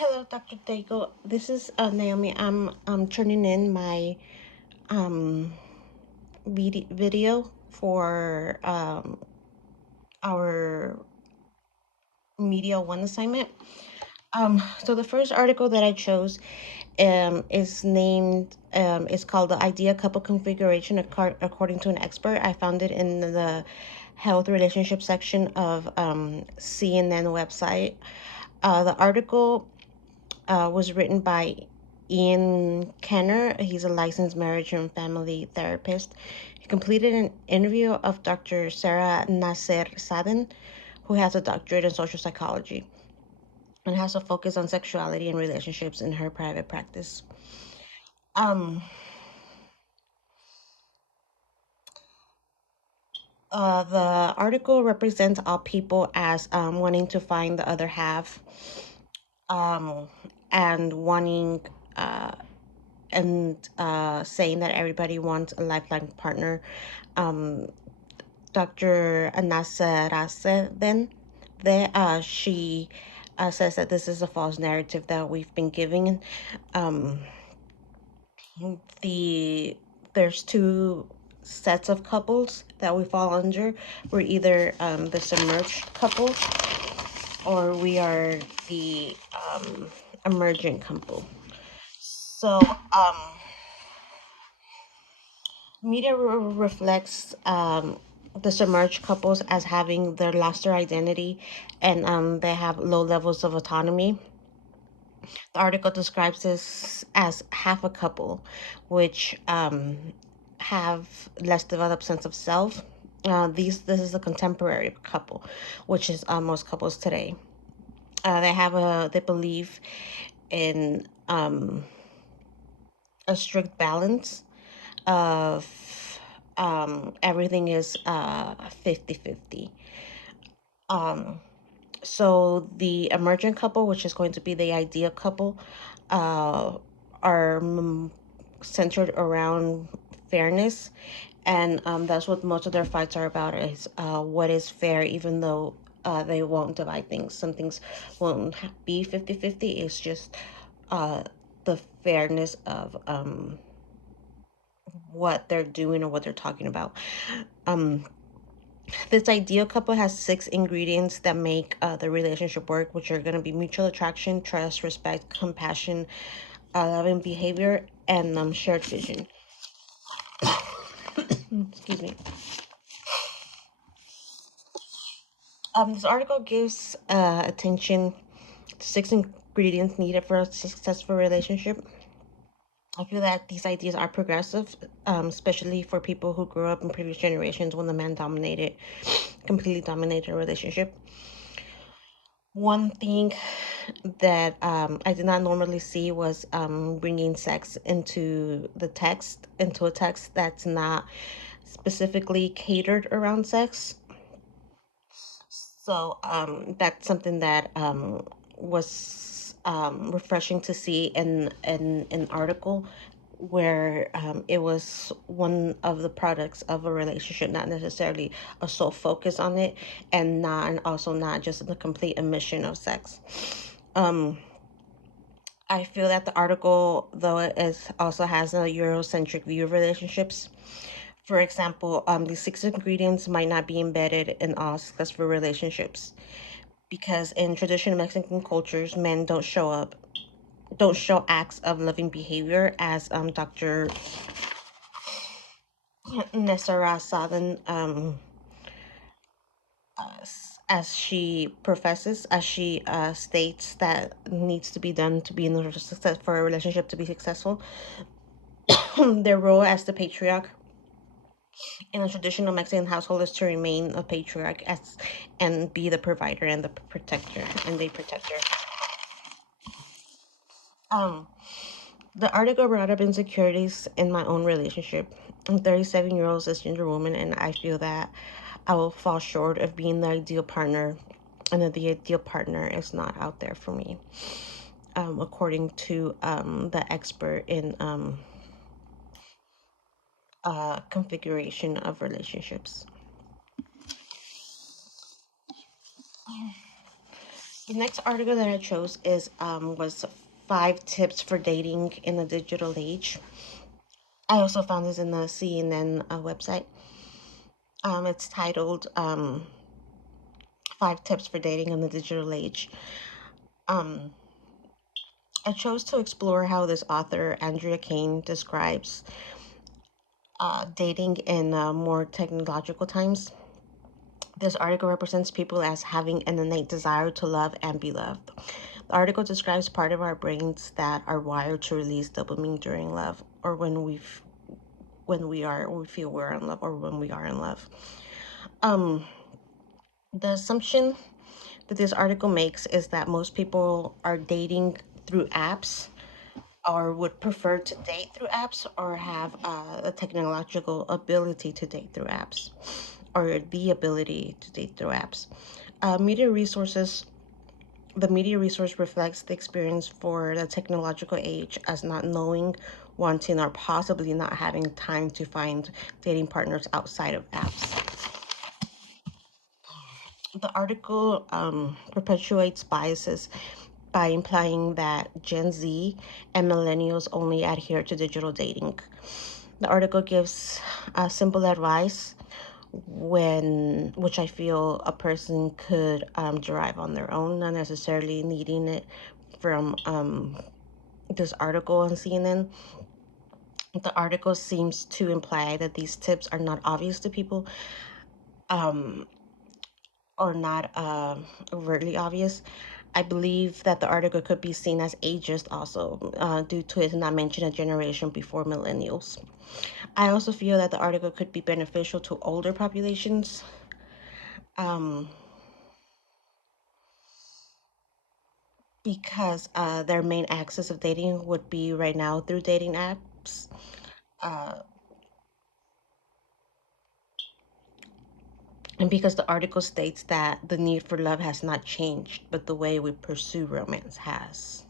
Hello, Dr. Dago. This is Naomi. I'm turning in my um video for our Media One assignment. So the first article that I chose is named is called "The Idea Couple Configuration According to an Expert." I found it in the health relationship section of CNN website. The article was written by Ian Kenner. He's a licensed marriage and family therapist. He completed an interview of Dr. Sarah Nasser Sadin, who has a doctorate in social psychology and has a focus on sexuality and relationships in her private practice. Um, the article represents all people as wanting to find the other half, um, and wanting saying that everybody wants a lifelong partner. Um, Dr. Anasa Rase then she says that this is a false narrative that we've been giving. Um, the there's two sets of couples that we fall under. We're either the submerged couple or we are the emergent couple. So media reflects the submerged couples as having their lost their identity, and they have low levels of autonomy. The article describes this as half a couple, which have less developed sense of self. This is a contemporary couple, which is most couples today. They believe in a strict balance of everything is 50-50. So the emergent couple, which is going to be the ideal couple, uh, are centered around fairness, and that's what most of their fights are about, is what is fair, even though they won't divide things. Some things won't be 50-50. It's just uh, the fairness of what they're doing or what they're talking about. Um, this ideal couple has 6 ingredients that make the relationship work, which are going to be mutual attraction, trust, respect, compassion, loving behavior, and shared vision. Excuse me. This article gives attention to 6 ingredients needed for a successful relationship. I feel that these ideas are progressive, especially for people who grew up in previous generations when the man completely dominated a relationship. One thing that I did not normally see was bringing sex into a text that's not specifically catered around sex. So that's something that was refreshing to see in an article where it was one of the products of a relationship, not necessarily a sole focus on it, and also not just the complete omission of sex. Um, I feel that the article, though, it is also has a Eurocentric view of relationships. For example, these 6 ingredients might not be embedded in all successful relationships, because in traditional Mexican cultures, men don't show acts of loving behavior, as Dr. Nesara Sadhan, as she states that needs to be done to be in a success for a relationship to be successful. Their role as the patriarch in a traditional Mexican household is to remain a patriarch and be the provider and the protector and the protector. Um, the article brought up insecurities in my own relationship. I'm 37-year-old cisgender woman, and I feel that I will fall short of being the ideal partner, and that the ideal partner is not out there for me, according to the expert in configuration of relationships. The next article that I chose is was 5 tips for dating in the digital age. I also found this in the CNN website. It's titled 5 Tips for Dating in the Digital Age. Um, I chose to explore how this author, Andrea Kane, describes dating in more technological times. This article represents people as having an innate desire to love and be loved. The article describes part of our brains that are wired to release dopamine during love, or we feel we're in love, or when we are in love. Um, the assumption that this article makes is that most people are dating through apps, or would prefer to date through apps, or have a technological ability to date through apps, or the ability to date through apps. Media resources The media resource reflects the experience for the technological age as not knowing, wanting, or possibly not having time to find dating partners outside of apps. The article perpetuates biases by implying that Gen Z and millennials only adhere to digital dating. The article gives simple advice which I feel a person could derive on their own, not necessarily needing it from this article on CNN. The article seems to imply that these tips are not obvious to people, um, or not overtly obvious. I believe that the article could be seen as ageist also, due to it not mentioning a generation before millennials. I also feel that the article could be beneficial to older populations, um, because their main access of dating would be right now through dating apps. Uh, and because the article states that the need for love has not changed, but the way we pursue romance has.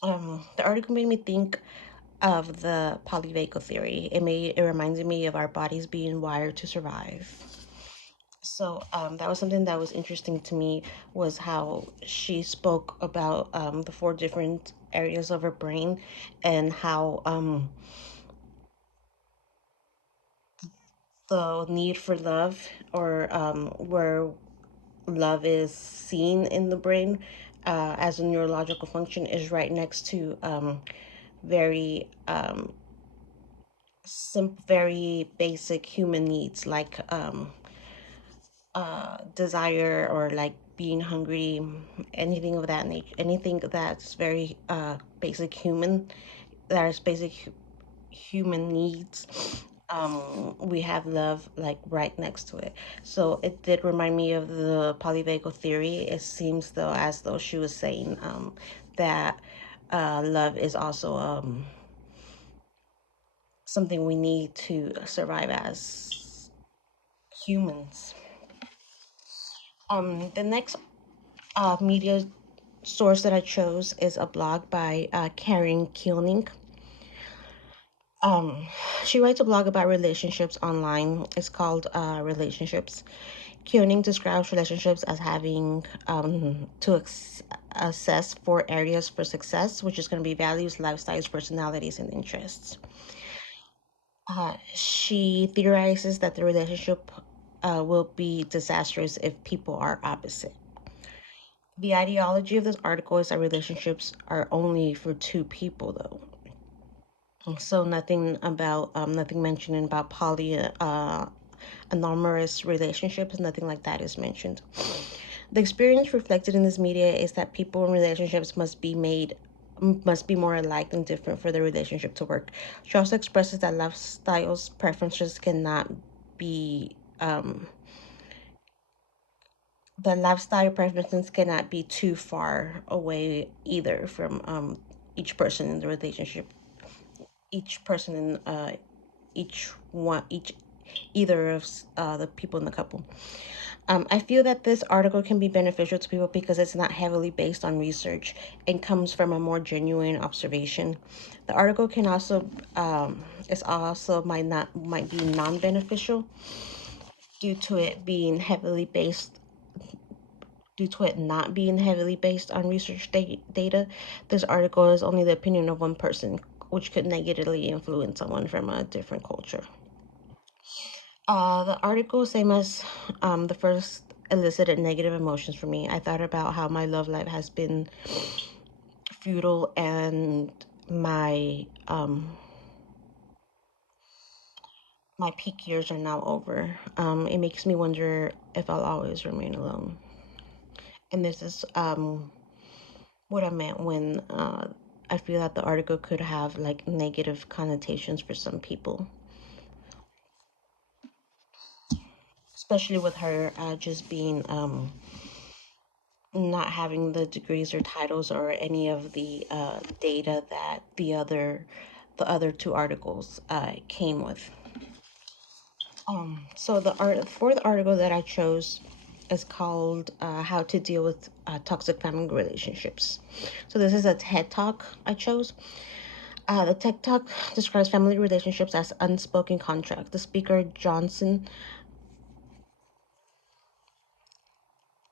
The article made me think of the polyvagal theory. It reminded me of our bodies being wired to survive. So that was something that was interesting to me, was how she spoke about the 4 different areas of her brain, and how the need for love, or where love is seen in the brain as a neurological function, is right next to very very basic human needs, like desire, or like being hungry, anything of that nature, anything that's very basic human, that is basic human needs. We have love like right next to it. So it did remind me of the polyvagal theory. It seems though as though she was saying that love is also something we need to survive as humans. The next media source that I chose is a blog by Karen Koenig. Um, she writes a blog about relationships online. It's called Relationships. Koenig describes relationships as having to assess 4 areas for success, which is going to be values, lifestyles, personalities, and interests. She theorizes that the relationship will be disastrous if people are opposite. The ideology of this article is that relationships are only for 2 people, though. So nothing mentioned about anonymous relationships. Nothing like that is mentioned. The experience reflected in this media is that people in relationships must be more alike than different for the relationship to work. She also expresses that lifestyles preferences cannot be the lifestyle preferences cannot be too far away either from each person in the relationship, each person in each one each either of the people in the couple. I feel that this article can be beneficial to people because it's not heavily based on research and comes from a more genuine observation. The article can also is also might be non-beneficial due to it being heavily based due to it not being heavily based on research data, this article is only the opinion of one person, which could negatively influence someone from a different culture. The article, same as the first, elicited negative emotions for me. I thought about how my love life has been futile and my peak years are now over. It makes me wonder if I'll always remain alone. And this is what I meant when I feel that the article could have like negative connotations for some people, especially with her just being not having the degrees or titles or any of the data that the other two articles came with. So the fourth article that I chose is called "How to Deal with Toxic Family Relationships." So this is a TED Talk I chose. The TED Talk describes family relationships as unspoken contract. The speaker Johnson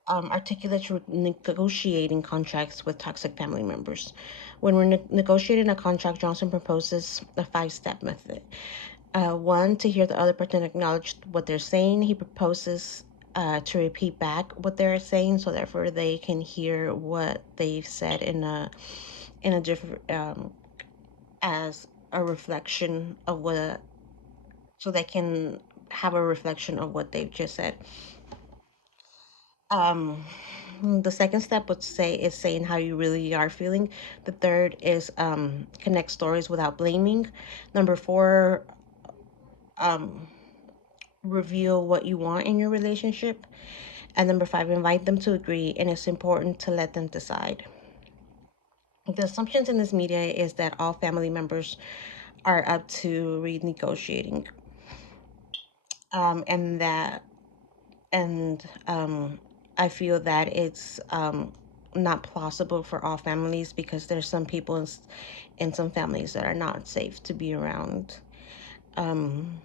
articulates negotiating contracts with toxic family members. When we're negotiating a contract, Johnson proposes a five-step method. One, to hear the other person acknowledge what they're saying. He proposes to repeat back what they're saying, so therefore they can hear what they've said in a different as a reflection of what, so they can have a reflection of what they've just said. Um, the second step would say is saying how you really are feeling. The third is connect stories without blaming. Number four, um, reveal what you want in your relationship. And number five, invite them to agree, and it's important to let them decide. The assumptions in this media is that all family members are up to renegotiating, and that and I feel that it's not plausible for all families because there's some people in some families that are not safe to be around. Um,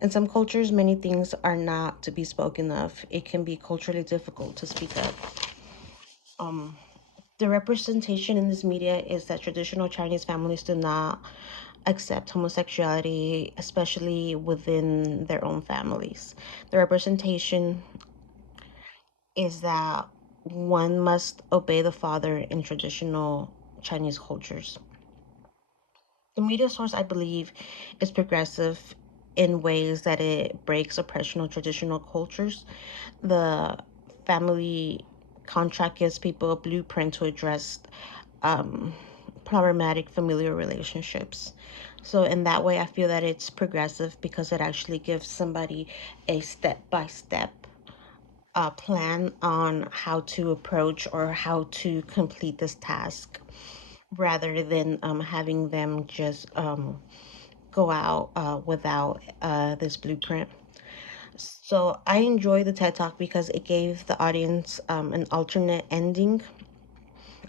in some cultures, many things are not to be spoken of. It can be culturally difficult to speak up. Um, the representation in this media is that traditional Chinese families do not accept homosexuality, especially within their own families. The representation is that one must obey the father in traditional Chinese cultures. The media source, I believe, is progressive in ways that it breaks oppression of traditional cultures. The family contract gives people a blueprint to address um, problematic familial relationships. So, in that way, I feel that it's progressive because it actually gives somebody a step by step plan on how to approach or how to complete this task rather than having them just go out without this blueprint. So I enjoy the TED Talk because it gave the audience an alternate endings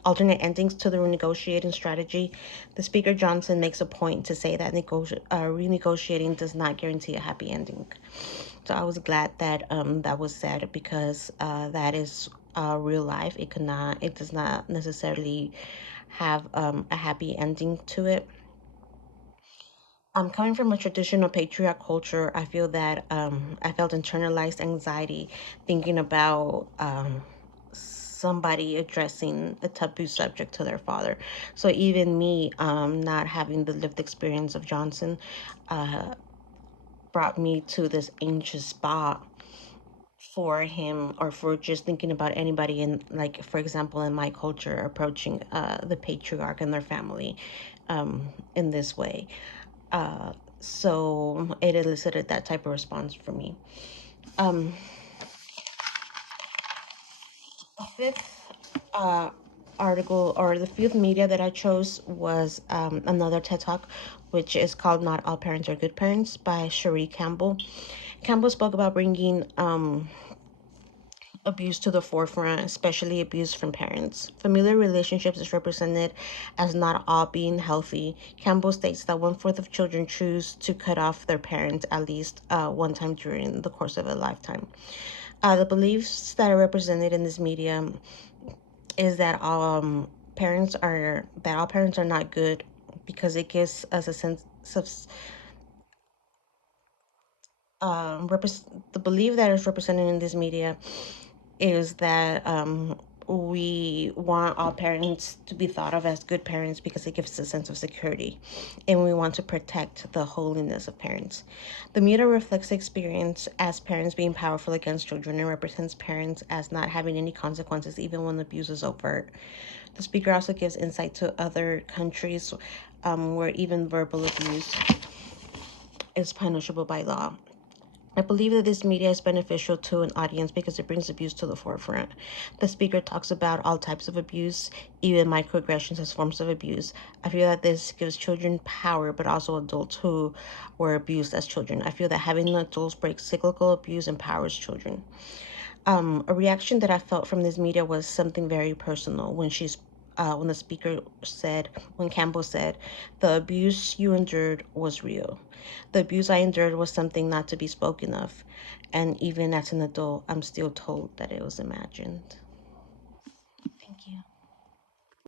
to the renegotiating strategy. The speaker Johnson makes a point to say that renegotiating does not guarantee a happy ending. So I was glad that that was said because that is real life. It does not necessarily have a happy ending to it. Coming from a traditional patriarch culture, I feel that I felt internalized anxiety thinking about somebody addressing a taboo subject to their father. So even me, not having the lived experience of Johnson, uh, brought me to this anxious spot for him or for just thinking about anybody in, like, for example, in my culture approaching the patriarch and their family in this way. uh, so it elicited that type of response for me. um, the fifth article or the fifth media that I chose was another TED Talk, which is called "Not All Parents Are Good Parents" by Cherie Campbell. Campbell spoke about bringing abuse to the forefront, especially abuse from parents. Familiar relationships is represented as not all being healthy. Campbell states that one-fourth of children choose to cut off their parents at least one time during the course of a lifetime. The beliefs that are represented in this media is that all parents are not good, because it gives us a sense of the belief that is represented in this media is that we want all parents to be thought of as good parents because it gives us a sense of security, and we want to protect the holiness of parents. The media reflects the experience as parents being powerful against children and represents parents as not having any consequences even when abuse is overt. The speaker also gives insight to other countries where even verbal abuse is punishable by law. I believe that this media is beneficial to an audience because it brings abuse to the forefront. The speaker talks about all types of abuse, even microaggressions as forms of abuse. I feel that this gives children power, but also adults who were abused as children. I feel that having adults break cyclical abuse empowers children. A reaction that I felt from this media was something very personal when the speaker said, when Campbell said, the abuse you endured was real. The abuse I endured was something not to be spoken of. And even as an adult, I'm still told that it was imagined.